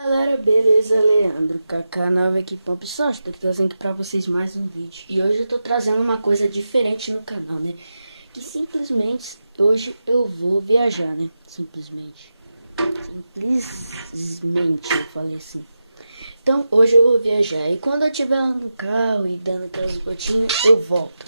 Galera, beleza? Leandro, Kaká, nova aqui, Pump Sorte, tô trazendo aqui pra vocês mais um vídeo. E hoje eu tô trazendo uma coisa diferente no canal, né? Que simplesmente, hoje eu vou viajar, né? Simplesmente, eu falei assim. Então, hoje eu vou viajar. E quando eu estiver lá no carro e dando aquelas botinhas, eu volto.